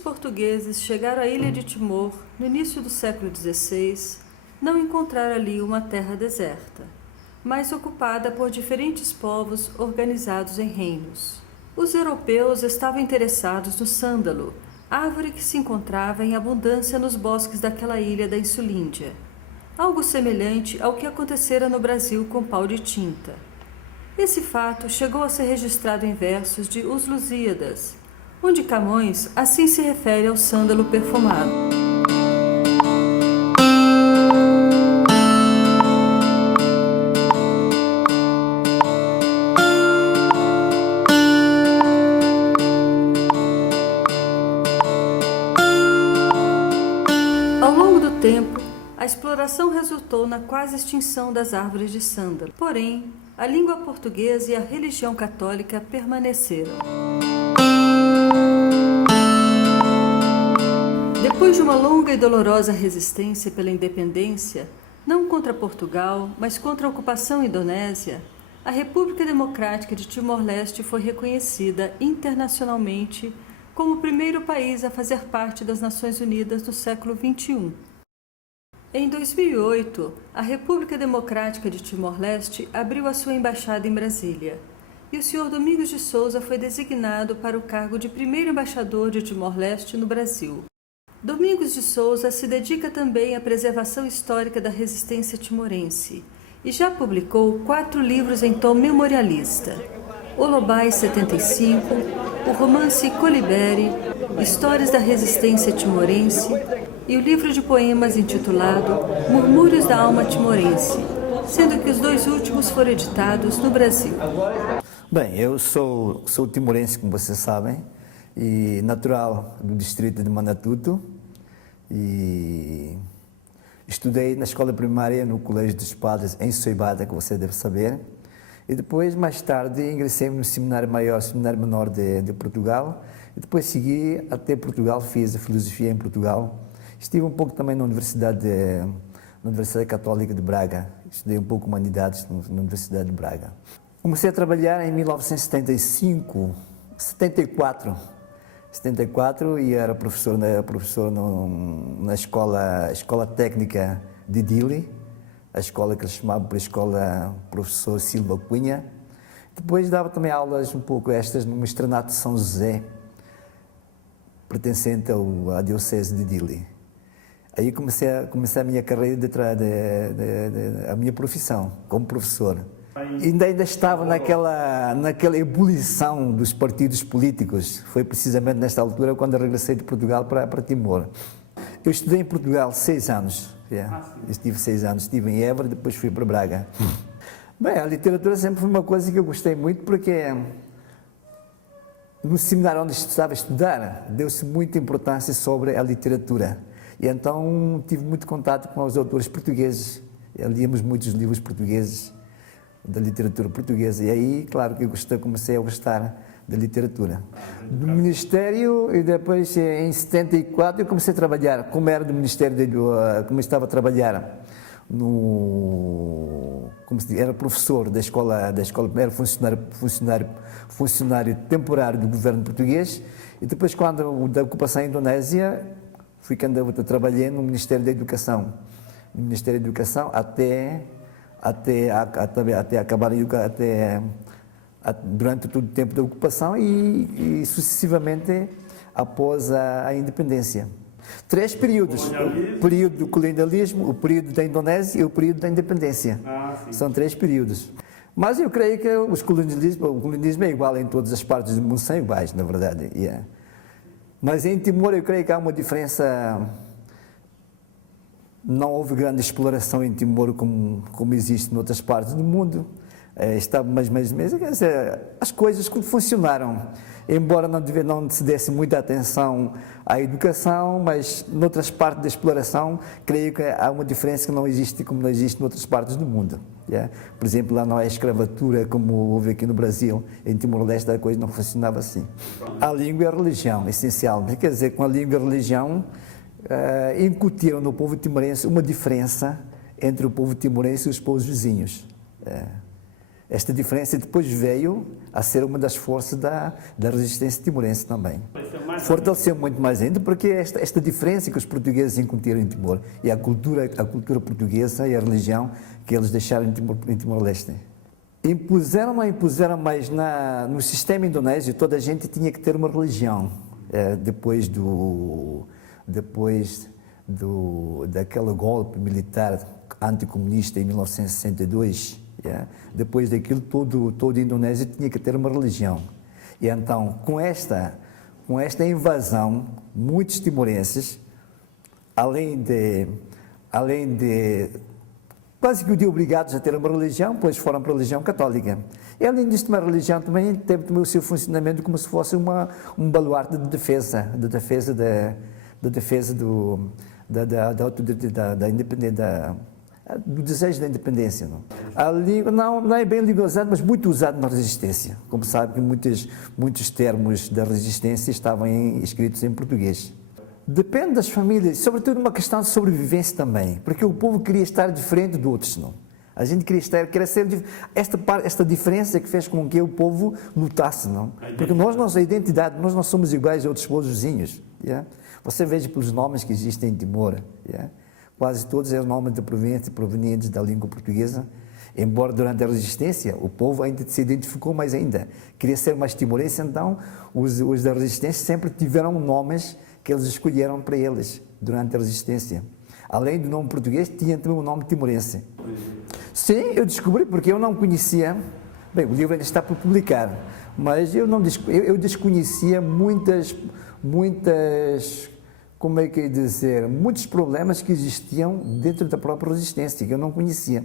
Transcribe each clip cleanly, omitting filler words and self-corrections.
portugueses chegaram à ilha de Timor no início do século XVI, não encontraram ali uma terra deserta, mas ocupada por diferentes povos organizados em reinos. Os europeus estavam interessados no sândalo, árvore que se encontrava em abundância nos bosques daquela ilha da Insulíndia, algo semelhante ao que acontecera no Brasil com pau de tinta. Esse fato chegou a ser registrado em versos de Os Lusíadas, onde Camões assim se refere ao sândalo perfumado. Ao longo do tempo, a exploração resultou na quase extinção das árvores de sândalo. Porém, a língua portuguesa e a religião católica permaneceram. Depois de uma longa e dolorosa resistência pela independência, não contra Portugal, mas contra a ocupação indonésia, a República Democrática de Timor-Leste foi reconhecida internacionalmente como o primeiro país a fazer parte das Nações Unidas no século XXI. Em 2008, a República Democrática de Timor-Leste abriu a sua embaixada em Brasília, e o Sr. Domingos de Souza foi designado para o cargo de primeiro embaixador de Timor-Leste no Brasil. Domingos de Souza se dedica também à preservação histórica da resistência timorense e já publicou 4 livros em tom memorialista: Olobai 75, o romance Colibere, Histórias da Resistência Timorense e o livro de poemas intitulado Murmúrios da Alma Timorense, sendo que os 2 últimos foram editados no Brasil. Bem, eu sou timorense, como vocês sabem, e natural do distrito de Manatuto, e estudei na escola primária no Colégio dos Padres em Soibada, que você deve saber, e depois, mais tarde, ingressei no Seminário Maior, Seminário Menor de Portugal, e depois segui até Portugal, fiz a filosofia em Portugal. Estive um pouco também na Universidade Católica de Braga, estudei um pouco humanidades na Universidade de Braga. Comecei a trabalhar em 1974, e era professor na escola técnica de Dili, a escola que eles chamavam por escola Professor Silva Cunha. Depois dava também aulas um pouco estas no Externato de São José, pertencente à Diocese de Dili. Aí comecei a minha carreira, a minha profissão como professor. Ainda estava naquela ebulição dos partidos políticos. Foi precisamente nesta altura quando eu regressei de Portugal para Timor. Eu estudei em Portugal 6 anos. Estive 6 anos, estive em Évora, depois fui para Braga. Bem, a literatura sempre foi uma coisa que eu gostei muito, porque no seminário onde estava a estudar, deu-se muita importância sobre a literatura. E então tive muito contato com os autores portugueses. Líamos muitos livros portugueses, da literatura portuguesa, e aí, claro que comecei a gostar da literatura. Do Ministério, e depois em 74 eu comecei a trabalhar, como era do Ministério, como estava a trabalhar era professor da escola, era funcionário temporário do governo português, e depois, quando da ocupação indonésia, trabalhei no Ministério da Educação. No Ministério da Educação até acabar durante todo o tempo da ocupação e sucessivamente após a independência. 3 períodos: o período do colonialismo, o período da Indonésia e o período da independência. São 3 períodos. Mas eu creio que o colonialismo é igual em todas as partes do mundo, são iguais, na verdade. Mas em Timor eu creio que há uma diferença. Não houve grande exploração em Timor como existe em outras partes do mundo. Quer dizer, as coisas como funcionaram, embora não se desse muita atenção à educação, mas noutras partes da exploração, creio que há uma diferença que não existe como não existe em outras partes do mundo. Por exemplo, lá não há escravatura como houve aqui no Brasil, em Timor-Leste a coisa não funcionava assim. A língua e a religião, essencialmente, quer dizer, com a língua e a religião, incutiram no povo timorense uma diferença entre o povo timorense e os povos vizinhos. Esta diferença depois veio a ser uma das forças da resistência timorense também. Fortaleceu muito mais ainda porque esta diferença que os portugueses incutiram em Timor e a cultura portuguesa e a religião que eles deixaram em Timor-Leste. Impuseram, não impuseram, mas no sistema indonésio toda a gente tinha que ter uma religião. Daquele golpe militar anticomunista em 1962, depois daquilo todo a Indonésia tinha que ter uma religião. E então, com esta invasão, muitos timorenses, além de quase que obrigados a ter uma religião, pois foram para a religião católica. E além disto, uma religião também teve também o seu funcionamento como se fosse um baluarte de defesa da independência, do desejo da independência. Não? Ali não é bem legalizado, mas muito usado na resistência. Como sabe que muitos termos da resistência estavam escritos em português. Depende das famílias, sobretudo uma questão de sobrevivência também, porque o povo queria estar diferente de outros, não? A gente queria ser esta diferença que fez com que o povo lutasse, não? Porque nossa identidade, nós não somos iguais a outros povos vizinhos. Yeah? Você veja pelos nomes que existem em Timor, yeah? Quase todos são nomes de provenientes da língua portuguesa, embora durante a resistência o povo ainda se identificou mais ainda. Queria ser mais timorense, então os da resistência sempre tiveram nomes que eles escolheram para eles durante a resistência. Além do nome português, tinha também o nome timorense. Sim, eu descobri porque eu não conhecia, bem, o livro ainda está por publicar, mas eu desconhecia muitas, como é que é dizer, muitos problemas que existiam dentro da própria resistência, que eu não conhecia.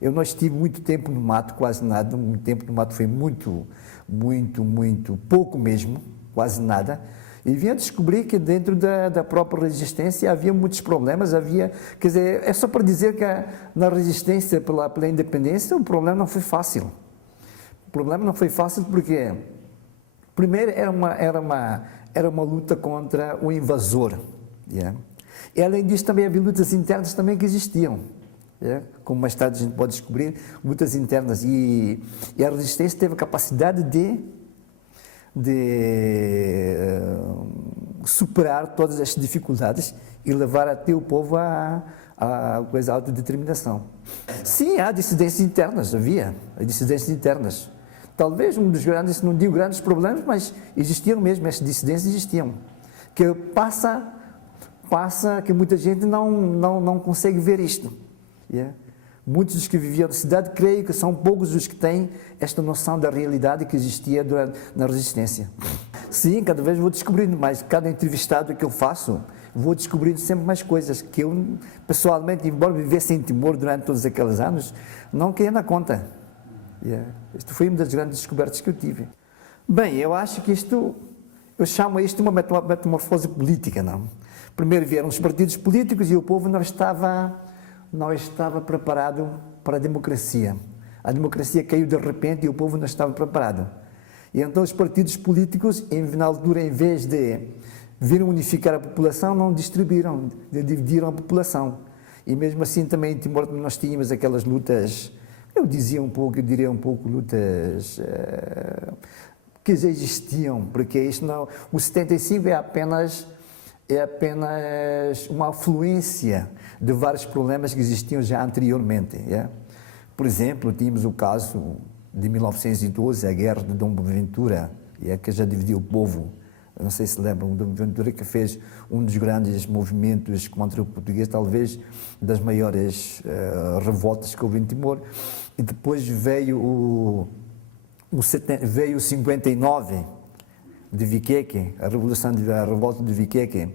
Eu não estive muito tempo no mato, quase nada, muito tempo no mato foi muito pouco mesmo, quase nada, e vim a descobrir que dentro da própria resistência havia muitos problemas, quer dizer, é só para dizer que na resistência pela independência o problema não foi fácil. O problema não foi fácil porque, primeiro, era uma luta contra o invasor. Yeah. E além disso também havia lutas internas também que existiam. Yeah. Como mais tarde a gente pode descobrir, lutas internas. E a resistência teve a capacidade de superar todas as dificuldades e levar até o povo a autodeterminação. Sim, há dissidências internas, havia dissidências internas. Talvez um dos grandes, não digo grandes problemas, mas existiam mesmo, essas dissidências existiam. Que passa que muita gente não consegue ver isto. Yeah. Muitos dos que viviam na cidade, creio que são poucos os que têm esta noção da realidade que existia na resistência. Sim, cada vez vou descobrindo mais. Cada entrevistado que eu faço, vou descobrindo sempre mais coisas que eu, pessoalmente, embora vivesse em Timor durante todos aqueles anos, não caía na conta. Yeah. Isto foi uma das grandes descobertas que eu tive. Bem, eu acho que eu chamo isto de uma metamorfose política, não? Primeiro vieram os partidos políticos e o povo não estava preparado para a democracia. A democracia caiu de repente e o povo não estava preparado. E então os partidos políticos, na altura, em vez de virem unificar a população, não distribuíram, dividiram a população. E mesmo assim também em Timor nós tínhamos aquelas lutas, eu diria um pouco lutas que já existiam, porque isto não, o 75 é apenas uma afluência de vários problemas que existiam já anteriormente. Yeah? Por exemplo, tínhamos o caso de 1912, a guerra de Dom Boaventura, que já dividiu o povo. Não sei se lembram, Dom Boaventura que fez um dos grandes movimentos contra o português, talvez das maiores revoltas que houve em Timor. E depois veio o 59 de Viqueque, a revolta de Viqueque,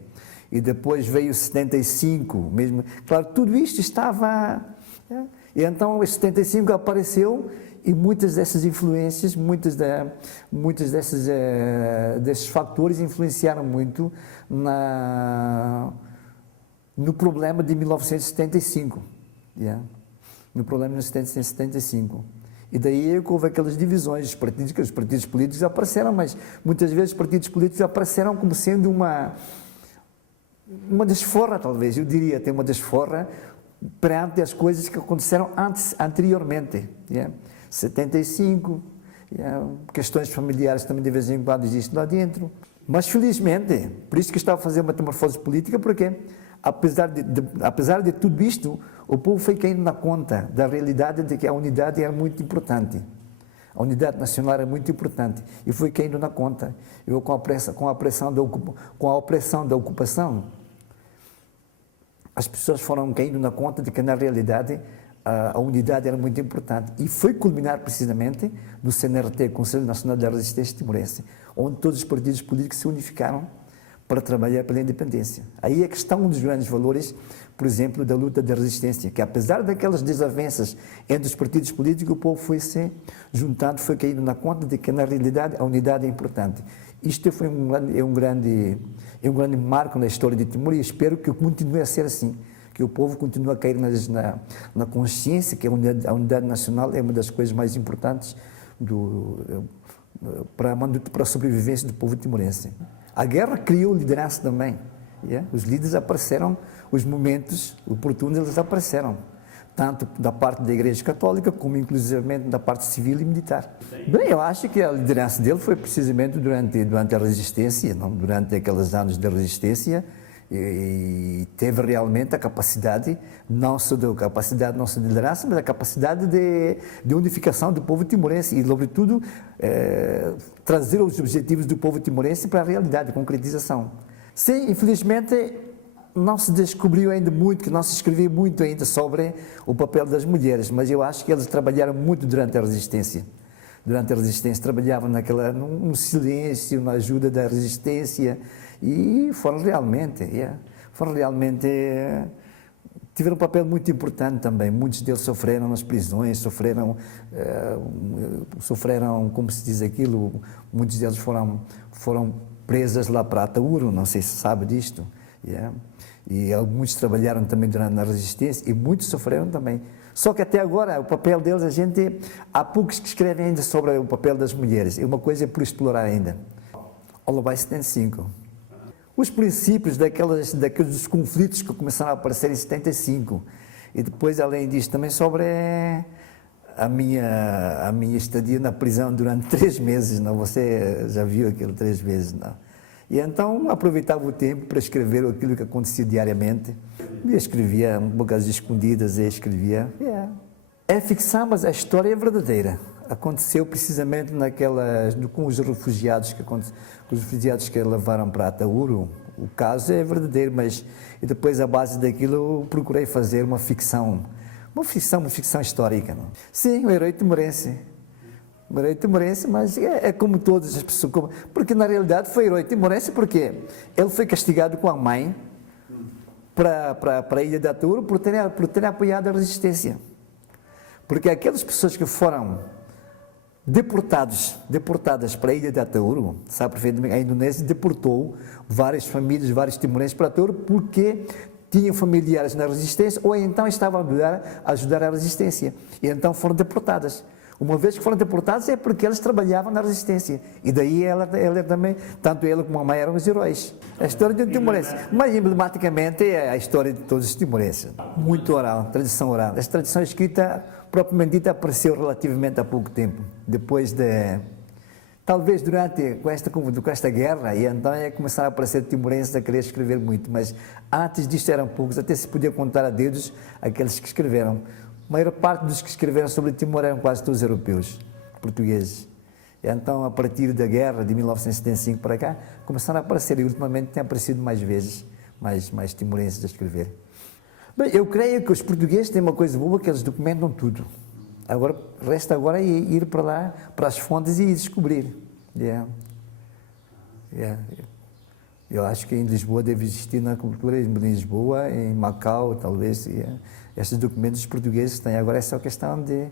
e depois veio o 75 mesmo. Claro, tudo isto estava... E então o 75 apareceu e muitas dessas influências, desses fatores influenciaram muito no problema de 1975. Yeah? No problema de 1975. E daí houve aquelas divisões, os partidos políticos apareceram, mas muitas vezes os partidos políticos apareceram como sendo uma desforra, talvez, eu diria, tem uma desforra perante as coisas que aconteceram anteriormente. Yeah? 75, questões familiares também de vez em quando existem lá dentro. Mas felizmente, por isso que estava a fazer uma metamorfose política, porque apesar de tudo isto, o povo foi caindo na conta da realidade de que a unidade era muito importante. A unidade nacional era muito importante e foi caindo na conta. Eu, com a opressão da ocupação, as pessoas foram caindo na conta de que, na realidade, a unidade era muito importante. E foi culminar precisamente no CNRT, Conselho Nacional da Resistência Timorense, onde todos os partidos políticos se unificaram para trabalhar pela independência. Aí é que está um dos grandes valores, por exemplo, da luta da resistência, que apesar daquelas desavenças entre os partidos políticos, o povo foi se juntando, foi caindo na conta de que, na realidade, a unidade é importante. Isto foi um grande marco na história de Timor e espero que continue a ser assim, que o povo continue a cair na consciência que a unidade nacional é uma das coisas mais importantes para a sobrevivência do povo timorense. A guerra criou liderança também. Os líderes apareceram, os momentos oportunos eles apareceram, tanto da parte da Igreja Católica, como inclusivamente da parte civil e militar. Bem, eu acho que a liderança dele foi precisamente durante a resistência, não? Durante aqueles anos de resistência, e teve realmente a capacidade, não só de liderança, mas a capacidade de unificação do povo timorense e, sobretudo, trazer os objetivos do povo timorense para a realidade, a concretização. Sim, infelizmente, não se descobriu ainda muito, que não se escreveu muito ainda sobre o papel das mulheres, mas eu acho que eles trabalharam muito durante a resistência. Durante a resistência, trabalhavam num silêncio, na ajuda da resistência, e tiveram um papel muito importante também. Muitos deles sofreram nas prisões, sofreram, como se diz aquilo, muitos deles foram presas lá para Ataúro, não sei se sabe disto. E alguns trabalharam também na resistência e muitos sofreram também. Só que até agora o papel deles, há poucos que escrevem ainda sobre o papel das mulheres. É uma coisa por explorar ainda. Olubai 75. Os princípios daqueles conflitos que começaram a aparecer em 75. E depois, além disso, também sobre a minha estadia na prisão durante 3 meses. Não? Você já viu aquilo 3 meses, não? E então aproveitava o tempo para escrever aquilo que acontecia diariamente. E escrevia um pouco às escondidas e escrevia. É ficção, mas a história é verdadeira. Aconteceu precisamente com os refugiados que levaram para Ataúro. O caso é verdadeiro, mas e depois, à base daquilo, procurei fazer uma ficção histórica. Não? Sim, o herói timorense. O herói timorense, mas é como todas as pessoas. Porque na realidade foi herói timorense porque ele foi castigado com a mãe para a ilha de Ataúro por terem apoiado a resistência. Porque aquelas pessoas que foram deportadas para a ilha de Ataúro, sabe perfeitamente, a Indonésia deportou várias famílias, vários timorenses para Ataúro porque tinham familiares na resistência ou então estavam a ajudar a resistência. E então foram deportadas. Uma vez que foram deportados é porque eles trabalhavam na resistência. E daí ela também, tanto ele como a mãe eram os heróis. A história de um timorense. Mas emblematicamente é a história de todos os timorenses. Muito oral, tradição oral. Essa tradição escrita, propriamente dita, apareceu relativamente há pouco tempo. Depois talvez com esta guerra, e então começaram a aparecer timorenses a querer escrever muito. Mas antes disto eram poucos, até se podia contar a dedos aqueles que escreveram. A maior parte dos que escreveram sobre Timor eram quase todos europeus, portugueses. E então, a partir da guerra de 1975 para cá, começaram a aparecer, e ultimamente têm aparecido mais vezes, mais timorenses a escrever. Bem, eu creio que os portugueses têm uma coisa boa, que eles documentam tudo. Resta agora ir para lá, para as fontes e descobrir. Eu acho que em Lisboa deve existir na cultura, em Lisboa, em Macau, talvez, estes documentos portugueses têm. Agora é só questão de...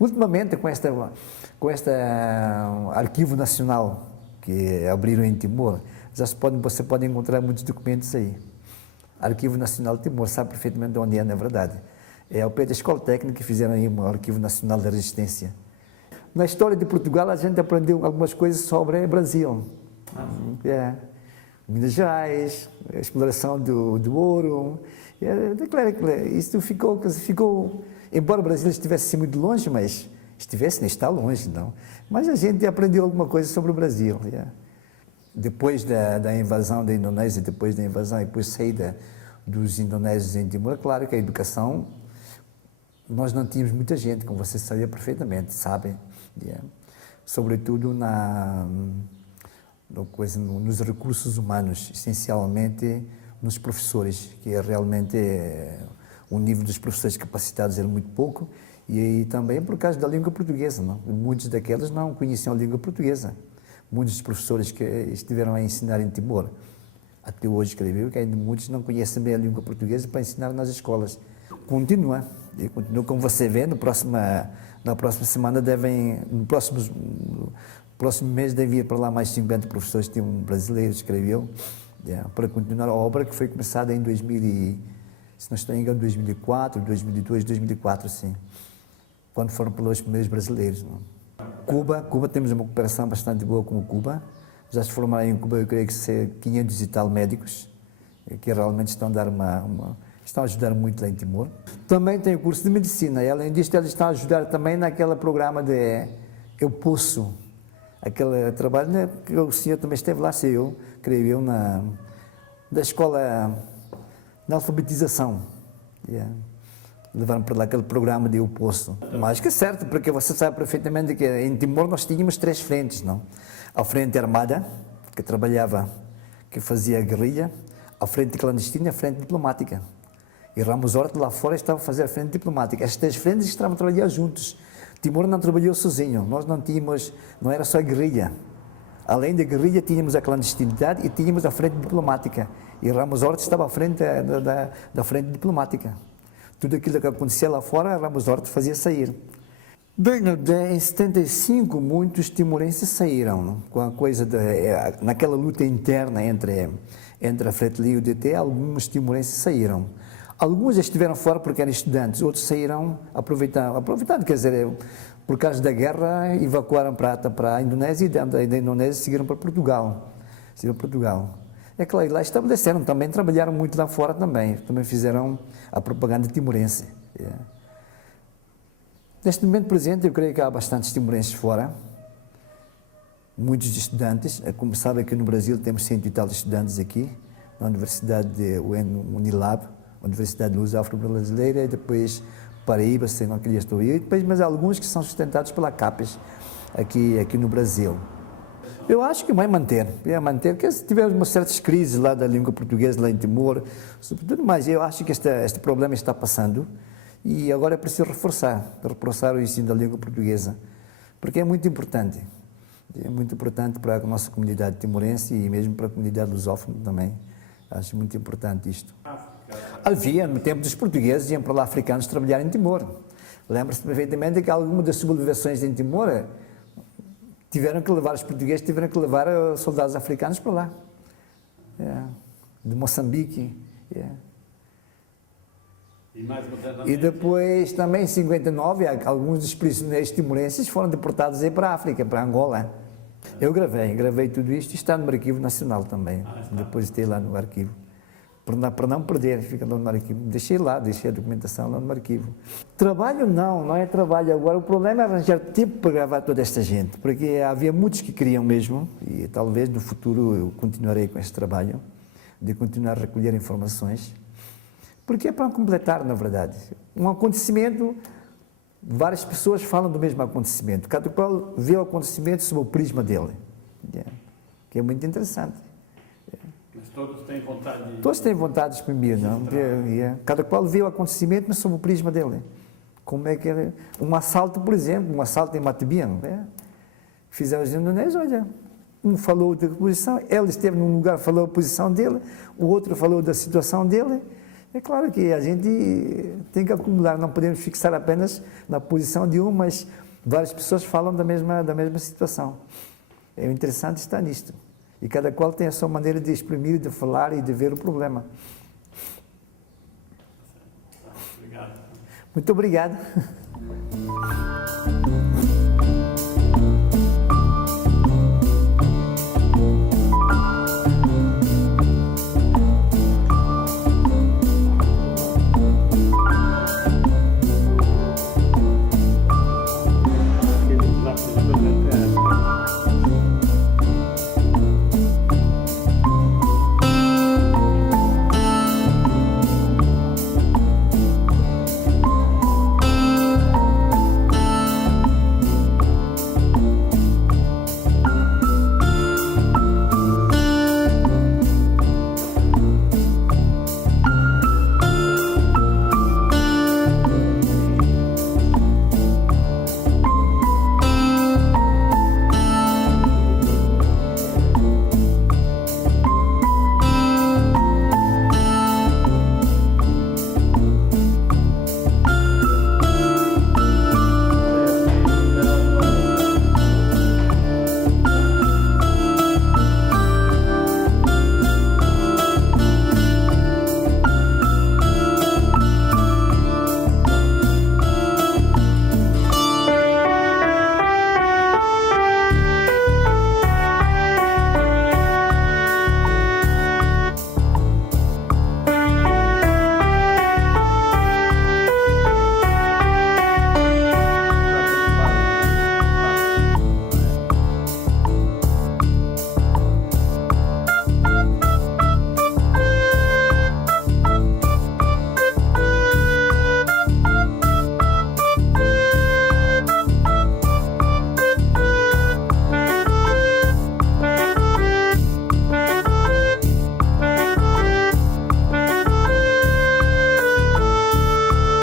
Ultimamente, com este Arquivo Nacional que abriram em Timor, você pode encontrar muitos documentos aí. Arquivo Nacional de Timor, sabe perfeitamente onde é, na verdade. É ao pé da Escola Técnica que fizeram aí um Arquivo Nacional da Resistência. Na história de Portugal, a gente aprendeu algumas coisas sobre o Brasil. Minas Gerais, a exploração do ouro. Claro, isso ficou, embora o Brasil estivesse muito longe, mas estivesse, nem está longe, não. Mas a gente aprendeu alguma coisa sobre o Brasil. Yeah. Depois da invasão da Indonésia, depois da invasão e depois saída dos indonésios em Timor, claro que a educação, nós não tínhamos muita gente, como você sabia perfeitamente, sabem? Yeah. Sobretudo nos recursos humanos, essencialmente nos professores, que é realmente o nível dos professores capacitados era muito pouco, e aí também por causa da língua portuguesa, não? Muitos daqueles não conheciam a língua portuguesa. Muitos dos professores que estiveram a ensinar em Timor, até hoje, creio eu, que ainda muitos não conhecem bem a língua portuguesa para ensinar nas escolas. Continua, como você vê, na próxima semana no próximo mês deve ir para lá mais 50 professores, tem um brasileiro, creio eu, para continuar a obra que foi começada em 2000, se não estou em engano, 2004, 2002, 2004, sim, quando foram pelos primeiros brasileiros. Não? Cuba, temos uma cooperação bastante boa com o Cuba. Já se formaram em Cuba, eu creio que ser 500 e tal médicos, que realmente estão a ajudar muito lá em Timor. Também tem o curso de medicina, e além disto, eles estão a ajudar também naquele programa de Eu Posso, aquele trabalho, né, que o senhor também esteve lá, creio eu, da escola de alfabetização. Yeah. Levaram para lá aquele programa de Eu Posso. Mas que é certo, porque você sabe perfeitamente que em Timor nós tínhamos 3 frentes, não? A frente armada, que trabalhava, que fazia guerrilha, a frente clandestina e a frente diplomática. E Ramos Horta lá fora estava a fazer a frente diplomática. As 3 frentes estavam a trabalhar juntos. Timor não trabalhou sozinho, nós não era só a guerrilha. Além da guerrilha tínhamos a clandestinidade e tínhamos a frente diplomática. E Ramos Horta estava à frente da frente diplomática. Tudo aquilo que acontecia lá fora, Ramos Horta fazia sair. Bem, em 75, muitos timorenses saíram, não? Com a coisa naquela luta interna entre a Fretilin e o DT, alguns timorenses saíram. Alguns estiveram fora porque eram estudantes, outros saíram aproveitando, quer dizer, por causa da guerra, evacuaram para a Indonésia e da Indonésia seguiram para Portugal. É claro, lá estabeleceram também, trabalharam muito lá fora também fizeram a propaganda timorense. Yeah. Neste momento presente, eu creio que há bastantes timorenses fora, muitos estudantes, como sabe aqui no Brasil temos 100 e tal estudantes aqui, na Universidade de Unilab, Universidade de Luz Afro-Brasileira, e depois Paraíba, se não queria estou aí, mas alguns que são sustentados pela CAPES aqui no Brasil. Eu acho que vai manter, porque se tivermos certas crises lá da língua portuguesa, lá em Timor, sobretudo, mas eu acho que este problema está passando e agora é preciso reforçar o ensino da língua portuguesa, porque é muito importante para a nossa comunidade timorense e mesmo para a comunidade lusófona também, acho muito importante isto. Havia, no tempo dos portugueses, iam para lá africanos trabalhar em Timor, lembra-se perfeitamente que algumas das sublevações em Timor, os portugueses tiveram que levar soldados africanos para lá, de Moçambique. E depois, também em 59, alguns dos prisioneiros timorenses foram deportados aí para a África, para Angola. Eu gravei tudo isto e está no Arquivo Nacional também, depositei lá no arquivo. Para não perder, fica lá no arquivo. Deixei a documentação lá no arquivo. Trabalho não é trabalho. Agora o problema é arranjar tempo para gravar toda esta gente, porque havia muitos que queriam mesmo, e talvez no futuro eu continuarei com esse trabalho, de continuar a recolher informações, porque é para completar, na verdade. Um acontecimento, várias pessoas falam do mesmo acontecimento, cada qual vê o acontecimento sob o prisma dele, que é muito interessante. Todos têm vontade de... Todos têm vontade de exprimir, não? Cada qual vê o acontecimento, mas sob o prisma dele. Como é que é? Um assalto, por exemplo, em Matibian, fizeram os indonésios, olha, um falou da posição, ele esteve num lugar, falou a posição dele, o outro falou da situação dele. É claro que a gente tem que acumular, não podemos fixar apenas na posição de um, mas várias pessoas falam da mesma situação. É interessante estar nisto. E cada qual tem a sua maneira de exprimir, de falar e de ver o problema. Obrigado. Muito obrigado.